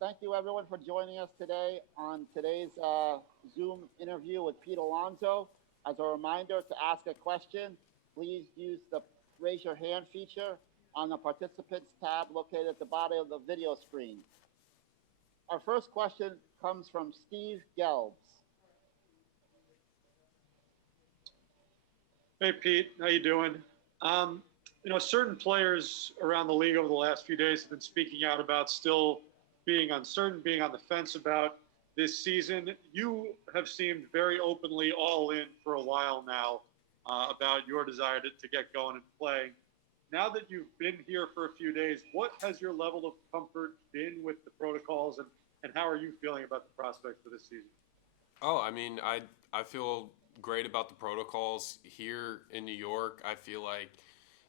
Thank you everyone for joining us today on today's Zoom interview with Pete Alonso. As a reminder, to ask a question, please use the raise your hand feature on the participants tab located at the bottom of the video screen. Our first question comes from Steve Gelbs. Hey Pete, how you doing? Certain players around the league over the last few days have been speaking out about still being uncertain, being on the fence about this season. You have seemed very openly all in for a while now about your desire to get going and play. Now that you've been here for a few days, what has your level of comfort been with the protocols, and how are you feeling about the prospects for this season? I feel great about the protocols here in New York. I feel like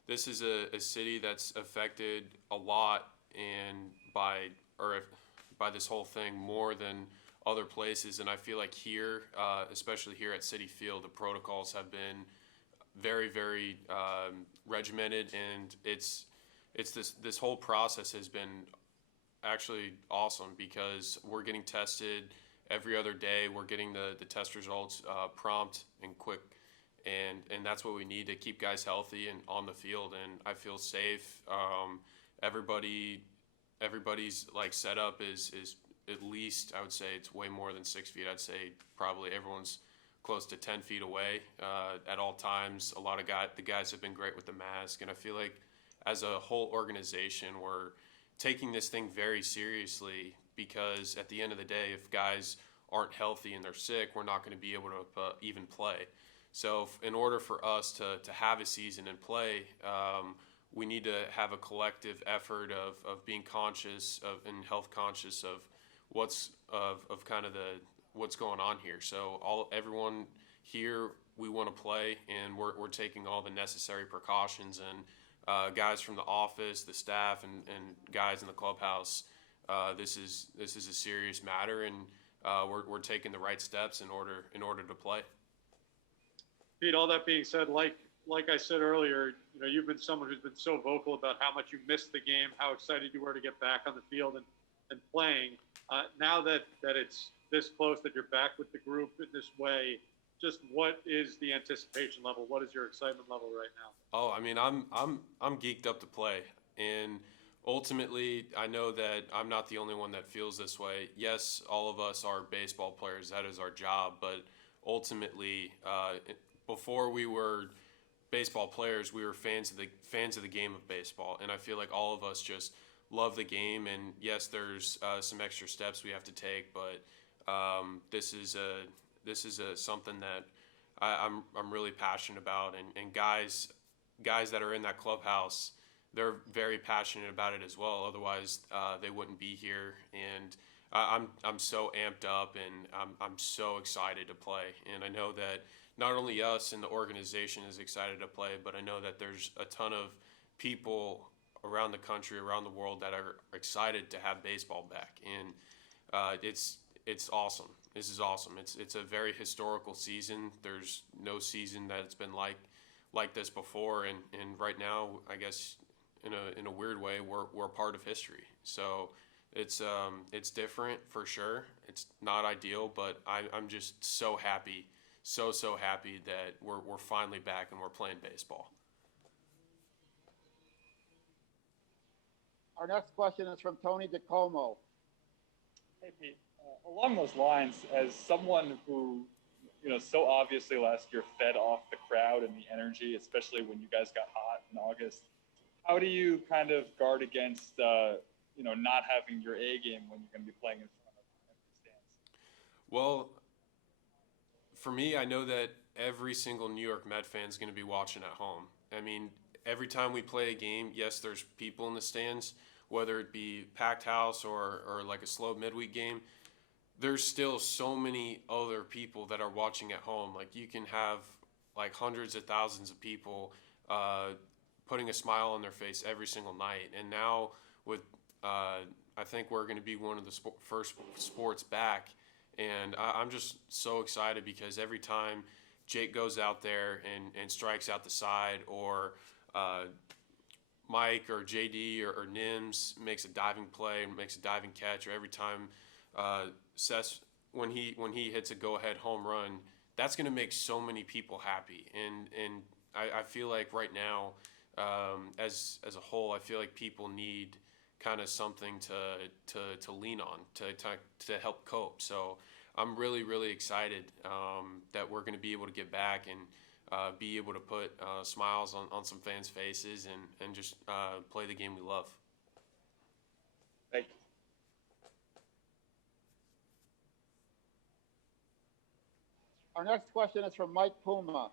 this is a city that's affected a lot and by this whole thing more than other places. And I feel like here, especially here at Citi Field, the protocols have been very, very regimented, and it's this whole process has been actually awesome because we're getting tested every other day. We're getting the test results prompt and quick, and that's what we need to keep guys healthy and on the field. And I feel safe. Everybody's like setup is at least, I would say it's way more than 6 feet. I'd say probably everyone's close to 10 feet away at all times. The guys have been great with the mask, and I feel like as a whole organization, we're taking this thing very seriously because at the end of the day, if guys aren't healthy and they're sick, we're not going to be able to even play. So in order for us to have a season and play, we need to have a collective effort of being conscious of and health conscious of what's going on here. So everyone here, we want to play, and we're taking all the necessary precautions. And guys from the office, the staff, and guys in the clubhouse, this is a serious matter, and we're taking the right steps in order to play. Pete, all that being said, like I said earlier, you've been someone who's been so vocal about how much you missed the game, how excited you were to get back on the field and playing. Now that it's this close, that you're back with the group in this way, just what is the anticipation level? What is your excitement level right now? Oh, I'm geeked up to play, and ultimately, I know that I'm not the only one that feels this way. Yes, all of us are baseball players; that is our job. But ultimately, before we were baseball players, we were fans of the game of baseball, and I feel like all of us just love the game. And yes, there's some extra steps we have to take, but this is something that I'm really passionate about, and guys that are in that clubhouse, they're very passionate about it as well. Otherwise, they wouldn't be here. And I'm so amped up, and I'm so excited to play. And I know that not only us and the organization is excited to play, but I know that there's a ton of people around the country, around the world, that are excited to have baseball back. And it's awesome. This is awesome. It's a very historical season. There's no season that it's been like this before, and right now, I guess in a weird way, we're part of history. So it's different for sure. It's not ideal, but I'm just so happy, so happy that we're finally back and we're playing baseball. Our next question is from Tony DeComo. Hey, Pete. Along those lines, as someone who, so obviously last year fed off the crowd and the energy, especially when you guys got hot in August, how do you kind of guard against, not having your A game when you're going to be playing in front of empty stands? Well, for me, I know that every single New York Met fan is going to be watching at home. I mean, every time we play a game, yes, there's people in the stands, whether it be packed house or like a slow midweek game. There's still so many other people that are watching at home. Like, you can have like hundreds of thousands of people putting a smile on their face every single night. And now with I think we're going to be one of the first sports back, and I'm just so excited because every time Jake goes out there and strikes out the side, or Mike or JD or Nims makes a diving play and makes a diving catch, or every time Cess when he hits a go-ahead home run, that's going to make so many people happy. And I feel like right now, as a whole, I feel like people need kind of something to lean on to help cope. So I'm really, really excited that we're going to be able to get back and be able to put smiles on some fans' faces and just play the game we love. Thank you. Our next question is from Mike Puma.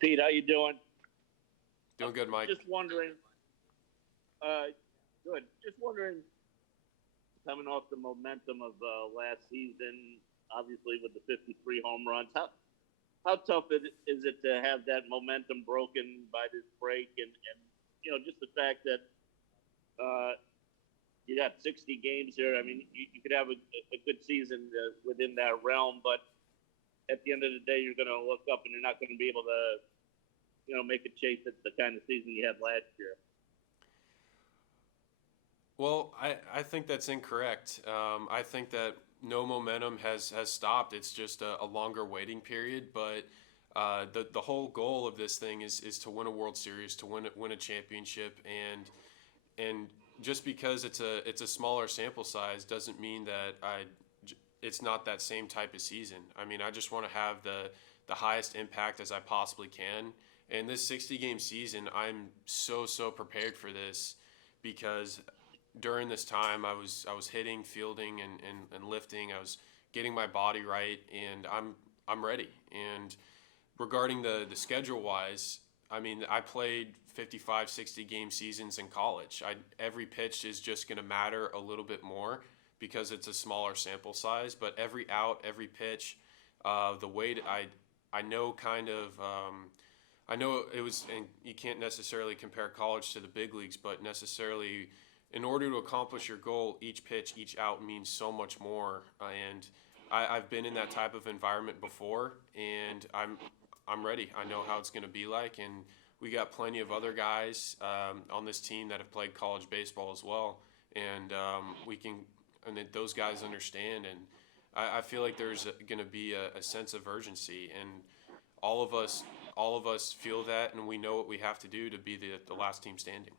Pete, how you doing? Doing good, Mike. Just wondering. Good. Just wondering, coming off the momentum of last season, obviously with the 53 home runs, how tough is it to have that momentum broken by this break, and just the fact that you got 60 games here. I mean, you could have a good season within that realm, but at the end of the day, you're going to look up and you're not going to be able to, make a chase at the kind of season you had last year. Well, I think that's incorrect. I think that no momentum has stopped. It's just a longer waiting period. But the whole goal of this thing is to win a World Series, to win a championship, and just because it's a smaller sample size doesn't mean that it's not that same type of season. I mean, I just want to have the highest impact as I possibly can. And this 60-game season, I'm so prepared for this because during this time I was hitting, fielding, and lifting. I was getting my body right, and I'm ready. And regarding the schedule wise, I mean, I played 55, 60-game seasons in college. Every pitch is just going to matter a little bit more because it's a smaller sample size. But every out, every pitch, the weight, I know kind of. I know it was, and you can't necessarily compare college to the big leagues, but necessarily in order to accomplish your goal, each pitch, each out means so much more. And I've been in that type of environment before, and I'm ready. I know how it's going to be like, and we got plenty of other guys on this team that have played college baseball as well, and those guys understand. And I feel like there's going to be a sense of urgency, and all of us feel that, and we know what we have to do to be the last team standing.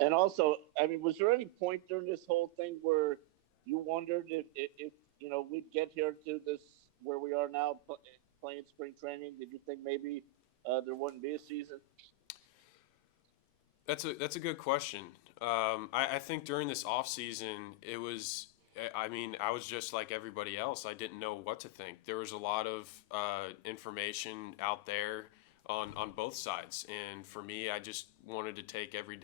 And also, I mean, was there any point during this whole thing where you wondered if we'd get here to this where we are now playing spring training? Did you think maybe there wouldn't be a season? That's a good question. I think during this off season, it was. I mean, I was just like everybody else. I didn't know what to think. There was a lot of information out there on both sides, and for me, I just wanted to take every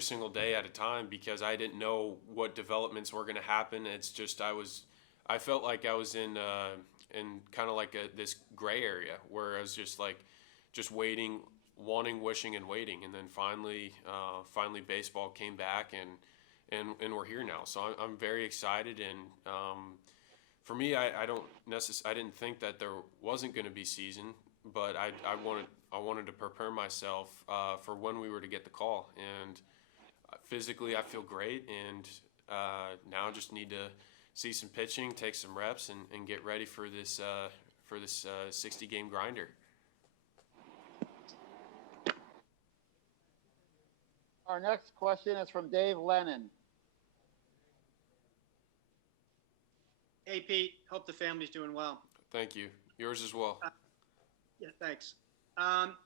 single day at a time because I didn't know what developments were going to happen. It's just I felt like I was in kind of like this gray area where I was just waiting, wanting, wishing, and waiting, and then finally baseball came back and we're here now. So I'm very excited, and for me, I didn't think that there wasn't going to be season, but I wanted to prepare myself for when we were to get the call, and physically I feel great, and now just need to see some pitching, take some reps, and get ready for this 60-game grinder. Our next question is from Dave Lennon. Hey, Pete. Hope the family's doing well. Thank you. Yours as well. Yeah, thanks.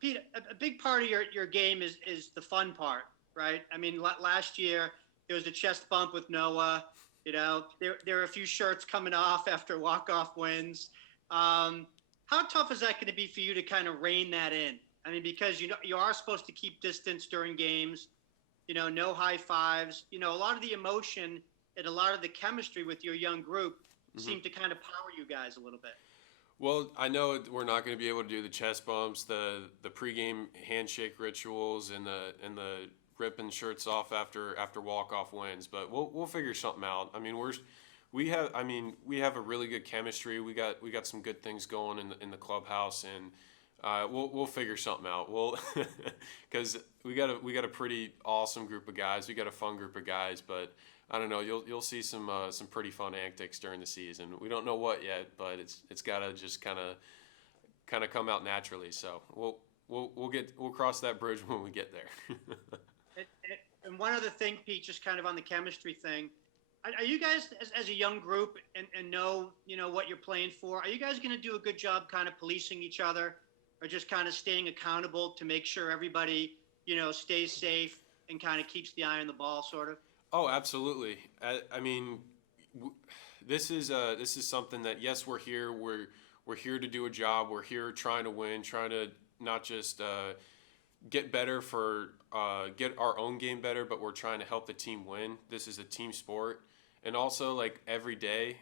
Pete, a big part of your game is the fun part, right? I mean, last year there was a chest bump with Noah. There were a few shirts coming off after walk-off wins. How tough is that going to be for you to kind of rein that in? I mean, because you are supposed to keep distance during games. No high fives. A lot of the emotion and a lot of the chemistry with your young group seem to kind of power you guys a little bit. Well, I know we're not going to be able to do the chest bumps, the pregame handshake rituals, and the ripping shirts off after walk-off wins, but we'll figure something out. I mean, we're we have. I mean, we have a really good chemistry. We got some good things going in the clubhouse, and we'll figure something out. We'll because we got a pretty awesome group of guys. We got a fun group of guys, but I don't know. You'll see some pretty fun antics during the season. We don't know what yet, but it's gotta just kind of come out naturally. So we'll cross that bridge when we get there. And one other thing, Pete, just kind of on the chemistry thing. Are you guys, as a young group, and know what you're playing for? Are you guys going to do a good job kind of policing each other, or just kind of staying accountable to make sure everybody stays safe and kind of keeps the eye on the ball, sort of? Oh, absolutely. I mean, this is something that, yes, we're here. We're here to do a job. We're here trying to win, trying to not just get better get our own game better, but we're trying to help the team win. This is a team sport. And also, like, every day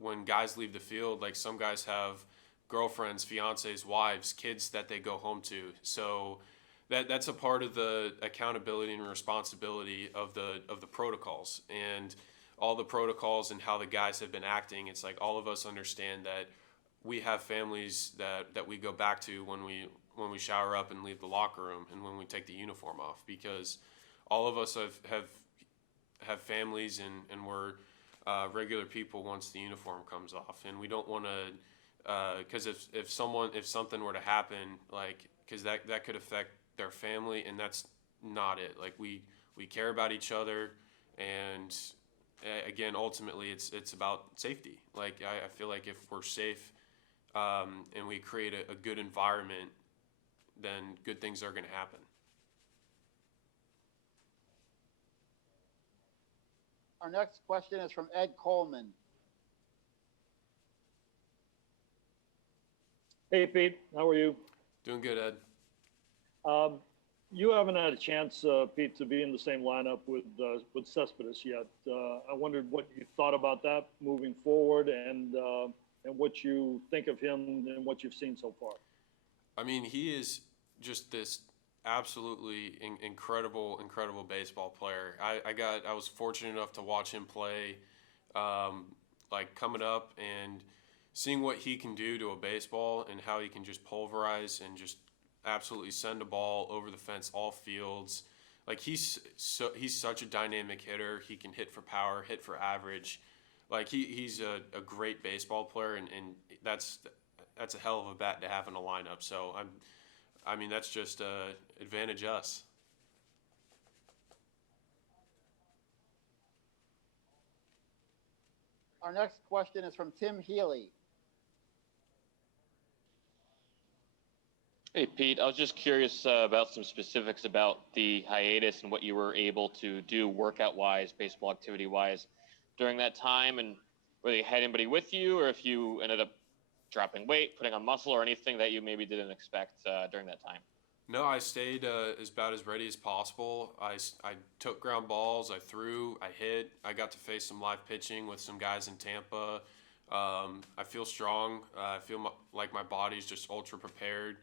when guys leave the field, like, some guys have girlfriends, fiancés, wives, kids that they go home to. So that's a part of the accountability and responsibility of the protocols and all the protocols and how the guys have been acting. It's like all of us understand that we have families that we go back to when we shower up and leave the locker room and when we take the uniform off, because all of us have families and we're regular people once the uniform comes off, and we don't want to because if something were to happen, like, because that could affect their family, and that's not it. Like, we care about each other, and again, ultimately it's about safety. Like, I feel like if we're safe and we create a good environment, then good things are going to happen. Our next question is from Ed Coleman. Hey, Pete. How are you? Doing good, Ed. You haven't had a chance, Pete, to be in the same lineup with Cespedes yet. I wondered what you thought about that moving forward, and what you think of him and what you've seen so far. I mean, he is just this absolutely incredible baseball player. I was fortunate enough to watch him play, like, coming up and seeing what he can do to a baseball and how he can just pulverize and just absolutely send a ball over the fence, all fields. Like, he's such a dynamic hitter. He can hit for power, hit for average. Like, he's a great baseball player, and that's a hell of a bat to have in a lineup. So I mean, that's just advantage us. Our next question is from Tim Healy. Hey, Pete, I was just curious about some specifics about the hiatus and what you were able to do workout-wise, baseball activity-wise during that time, and whether you had anybody with you or if you ended up dropping weight, putting on muscle, or anything that you maybe didn't expect during that time. No, I stayed about as ready as possible. I took ground balls, I threw, I hit. I got to face some live pitching with some guys in Tampa. I feel strong. I feel like my body's just ultra prepared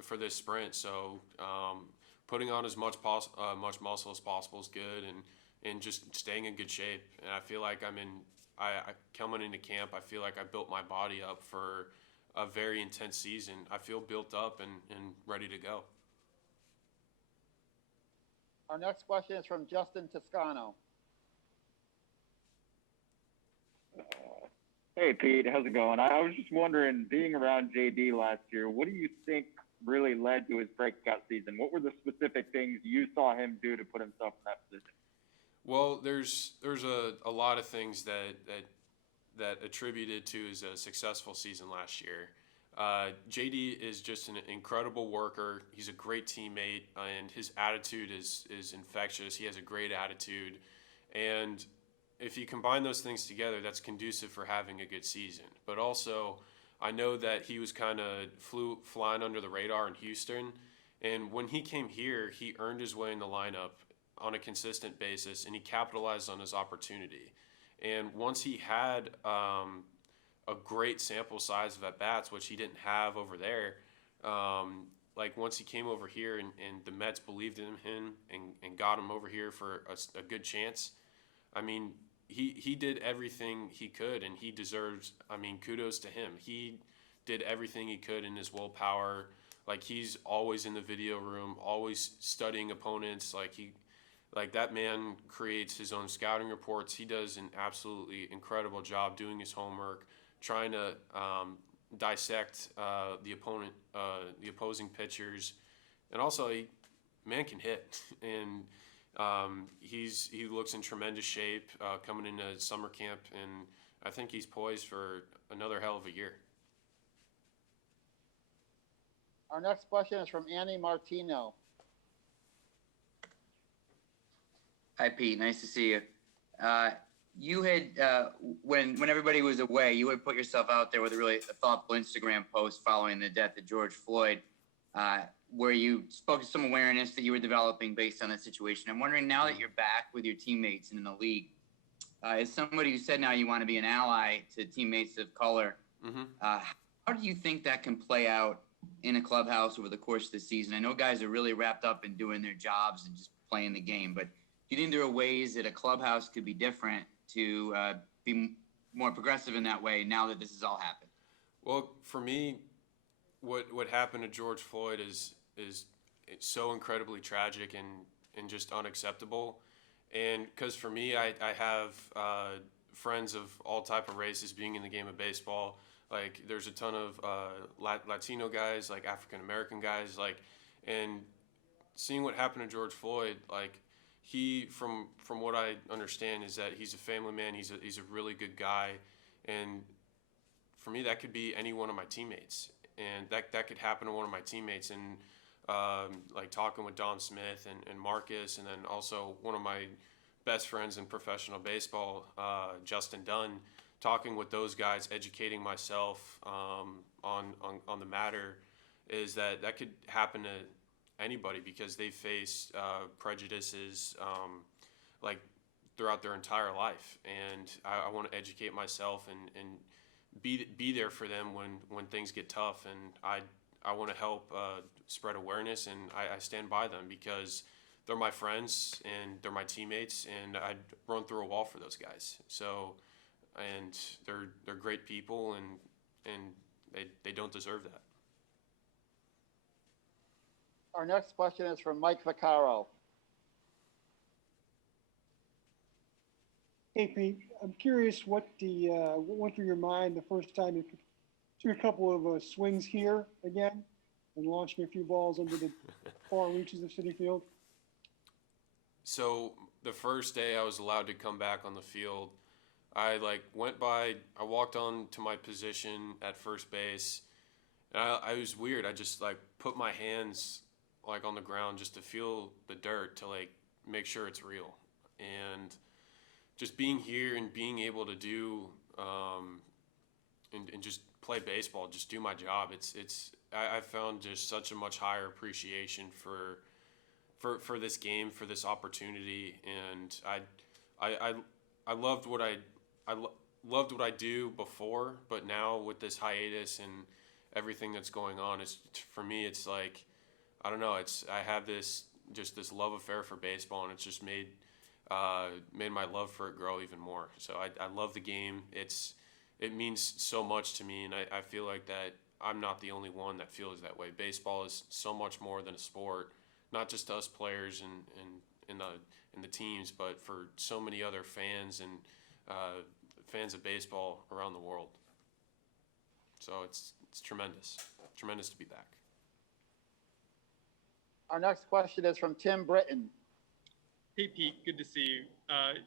for this sprint. So putting on as much muscle as possible is good, and just staying in good shape. And I feel like I coming into camp, I feel like I built my body up for a very intense season. I feel built up and ready to go. Our next question is from Justin Toscano. Hey, Pete, how's it going? I was just wondering, being around JD last year, what do you think really led to his breakout season? What were the specific things you saw him do to put himself in that position? Well, there's a lot of things that attributed to his successful season last year. JD is just an incredible worker. He's a great teammate, and his attitude is infectious. He has a great attitude, and if you combine those things together, that's conducive for having a good season. But also, I know that he was kind of flying under the radar in Houston, and when he came here, he earned his way in the lineup on a consistent basis, and he capitalized on his opportunity. And once he had a great sample size of at-bats, which he didn't have over there, like, once he came over here and the Mets believed in him and got him over here for a good chance, I mean, he did everything he could, and he deserves. I mean, kudos to him. He did everything he could in his willpower. Like, he's always in the video room, always studying opponents. Like that man creates his own scouting reports. He does an absolutely incredible job doing his homework, trying to dissect the opponent, the opposing pitchers, and also man can hit, and he looks in tremendous shape coming into summer camp, and I think he's poised for another hell of a year. Our next question is from Annie Martino. Hi, Pete. Nice to see you. You had, when everybody was away, you had put yourself out there with a really thoughtful Instagram post following the death of George Floyd, where you spoke to some awareness that you were developing based on that situation. I'm wondering, now that you're back with your teammates and in the league, as somebody who said now you want to be an ally to teammates of color, how do you think that can play out in a clubhouse over the course of the season? I know guys are really wrapped up in doing their jobs and just playing the game, but do you think there are ways that a clubhouse could be different to be more progressive in that way now that this has all happened? Well, for me, what happened to George Floyd is it's so incredibly tragic and just unacceptable. And because for me, I have friends of all type of races being in the game of baseball. Like, there's a ton of Latino guys, like African American guys, like, and seeing what happened to George Floyd, like, he, from what I understand, is that he's a family man. He's a really good guy, and for me, that could be any one of my teammates, and that could happen to one of my teammates. And like talking with Don Smith and Marcus, and then also one of my best friends in professional baseball, Justin Dunn, talking with those guys, educating myself on the matter, is that could happen to anybody because they face prejudices like throughout their entire life, and I want to educate myself and be there for them when things get tough, and I want to help spread awareness, and I stand by them because they're my friends and they're my teammates, and I'd run through a wall for those guys. So, and they're great people, and they don't deserve that. Our next question is from Mike Vaccaro. Hey, Pete, I'm curious what went through your mind the first time you took a couple of swings here again and launching a few balls into the far reaches of Citi Field? So the first day I was allowed to come back on the field, I walked on to my position at first base, and I was weird. I just put my hands on the ground just to feel the dirt, to make sure it's real. And just being here and being able to do and just play baseball, just do my job. I found just such a much higher appreciation for this game, for this opportunity, and I loved what loved what I do before, but now with this hiatus and everything that's going on, for me it's I don't know, I have this love affair for baseball, and it's just made my love for it grow even more. So I love the game. It means so much to me, and I feel like that I'm not the only one that feels that way. Baseball is so much more than a sport, not just us players and in the teams, but for so many other fans and fans of baseball around the world. So it's tremendous to be back. Our next question is from Tim Britton. Hey, Pete, good to see you.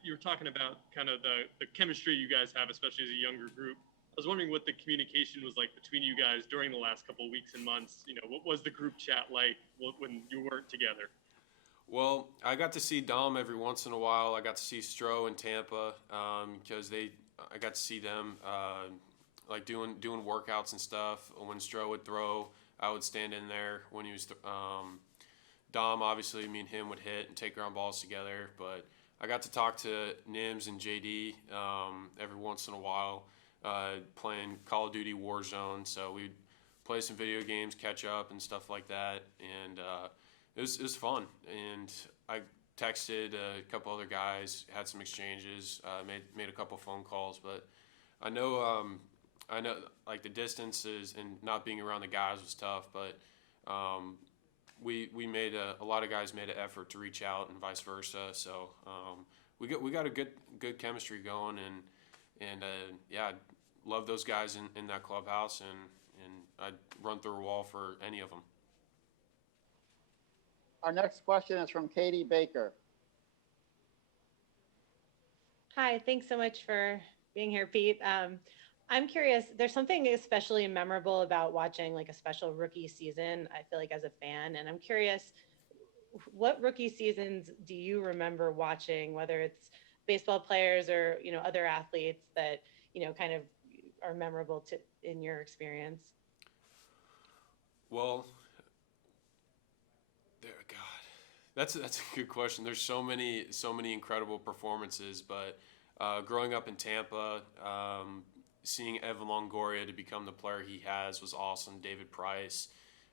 You were talking about kind of the chemistry you guys have, especially as a younger group. I was wondering what the communication was like between you guys during the last couple of weeks and months. What was the group chat like when you weren't together? Well, I got to see Dom every once in a while. I got to see Stro in Tampa because I got to see them doing workouts and stuff. When Stro would throw, I would stand in there. When he was Dom, obviously, me and him would hit and take ground balls together. But I got to talk to Nims and JD every once in a while, playing Call of Duty Warzone. So we'd play some video games, catch up, and stuff like that. And it was fun. And texted a couple other guys, had some exchanges, made a couple phone calls, but I know like the distances and not being around the guys was tough, but we made a lot of guys made an effort to reach out and vice versa. So we got a good chemistry going, and yeah, love those guys in that clubhouse, and I'd run through a wall for any of them. Our next question is from Katie Baker. Hi, thanks so much for being here, Pete. I'm curious, there's something especially memorable about watching like a special rookie season, I feel like as a fan, and I'm curious, what rookie seasons do you remember watching, whether it's baseball players or, other athletes that, kind of are memorable in your experience? Well, that's a good question. There's so many incredible performances, but growing up in Tampa, seeing Evan Longoria to become the player he has was awesome. David Price,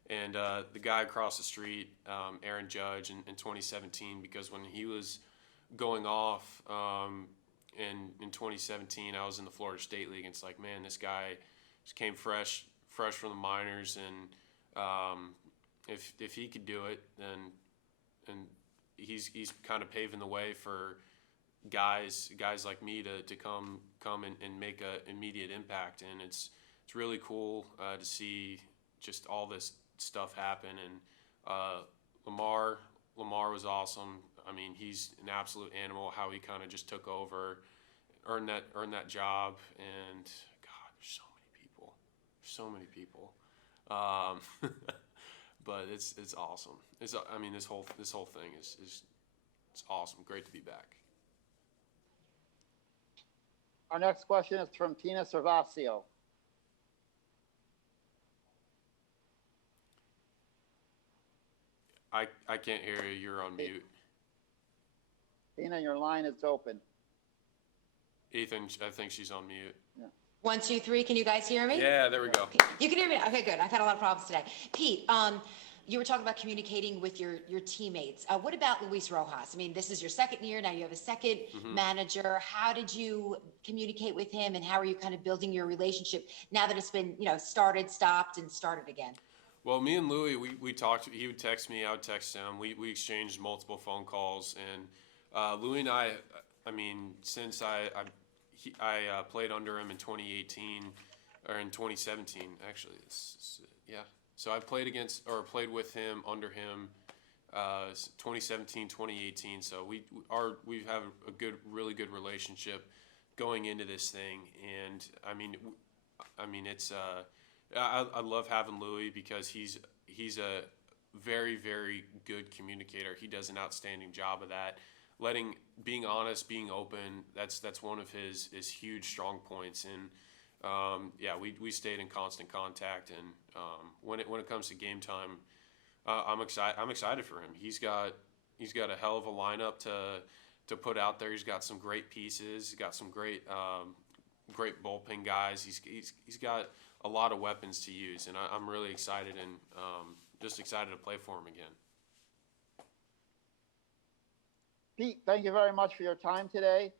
and the guy across the street, Aaron Judge, in 2017, because when he was going off in 2017, I was in the Florida State League, and it's like, man, this guy just came fresh from the minors, and if he could do it, then he's kind of paving the way for guys like me to come and make an immediate impact. And it's really cool to see just all this stuff happen. And Lamar was awesome. I mean, he's an absolute animal. How he kind of just took over, earned that job. And God, there's so many people. But it's awesome. This whole thing is it's awesome. Great to be back. Our next question is from Tina Servasio. I can't hear you. You're on mute. Tina, your line is open. Ethan, I think she's on mute. Yeah. 1, 2, 3. Can you guys hear me? Yeah, there we go. You can hear me? Okay, good. I've had a lot of problems today. Pete, you were talking about communicating with your teammates. What about Luis Rojas? I mean, this is your second year. Now you have a second manager. How did you communicate with him, and how are you kind of building your relationship now that it's been, started, stopped, and started again? Well, me and Louis, we talked. He would text me. I would text him. We exchanged multiple phone calls. And Louis and I mean, since I played under him in 2018, or in 2017, actually. Yeah. So I played with him, under him, 2017, 2018. So we have a really good relationship going into this thing. And I mean, it's I love having Louis because he's a very, very good communicator. He does an outstanding job of that. Being honest, being open, that's one of his huge strong points. And yeah, we stayed in constant contact. And when it comes to game time, I'm excited for him. He's got a hell of a lineup to put out there. He's got some great pieces. He's got some great bullpen guys. He's got a lot of weapons to use, and I'm really excited, and just excited to play for him again. Pete, thank you very much for your time today.